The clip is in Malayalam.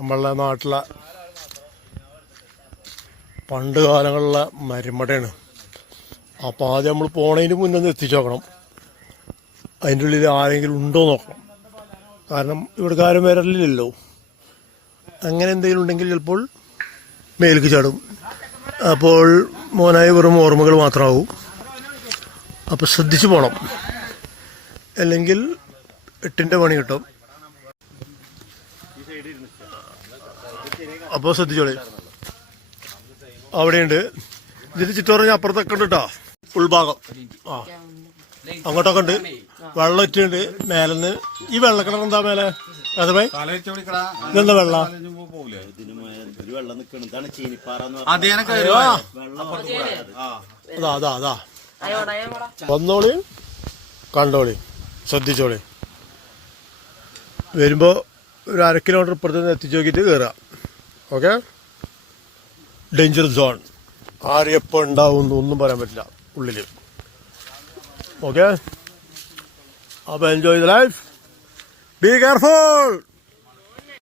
നമ്മളുടെ നാട്ടിലെ പണ്ട് കാലങ്ങളിലെ മരുമടയാണ്. അപ്പോൾ ആദ്യം നമ്മൾ പോണതിന് മുന്നേ എത്തിച്ചു നോക്കണം, അതിൻ്റെ ഉള്ളിൽ ആരെങ്കിലും ഉണ്ടോ നോക്കണം. കാരണം ഇവിടെ ആരും വരലില്ലല്ലോ. അങ്ങനെ എന്തെങ്കിലും ഉണ്ടെങ്കിൽ ചിലപ്പോൾ മേലേക്ക് ചാടും. അപ്പോൾ മോനായി വെറും ഓർമ്മകൾ മാത്രമാവും. അപ്പോൾ ശ്രദ്ധിച്ചു പോകണം, അല്ലെങ്കിൽ 8ന്റെ പണി കിട്ടും. അപ്പോൾ ശ്രദ്ധിച്ചോളി. അവിടെയുണ്ട്. ഇതിന് ചുറ്റുപറഞ്ഞ അപ്പുറത്തൊക്കെ ഉണ്ട് കേട്ടോ, ഉൾഭാഗം. അങ്ങോട്ടൊക്കെ ഉണ്ട്. വെള്ളം ഇട്ടുണ്ട് മേലെന്ന്. ഈ വെള്ളക്കിണർ എന്താ മേലെ? അതെ, ഇതെന്താ വെള്ളം? അതാ അതാ വന്നോളി, കണ്ടോളി, ശ്രദ്ധിച്ചോളി. വരുമ്പോ ഒരു 1/2 കിലോമീറ്റർ ഇപ്പുറത്ത് എത്തിച്ചു നോക്കിയിട്ട് കയറാം. ഓക്കെ. Danger zone. ആരെപ്പോ ഉണ്ടാവും ഒന്നും പറയാൻ പറ്റില്ല ഉള്ളില്. ഓക്കെ. അപ്പോൾ enjoy the life. Be careful.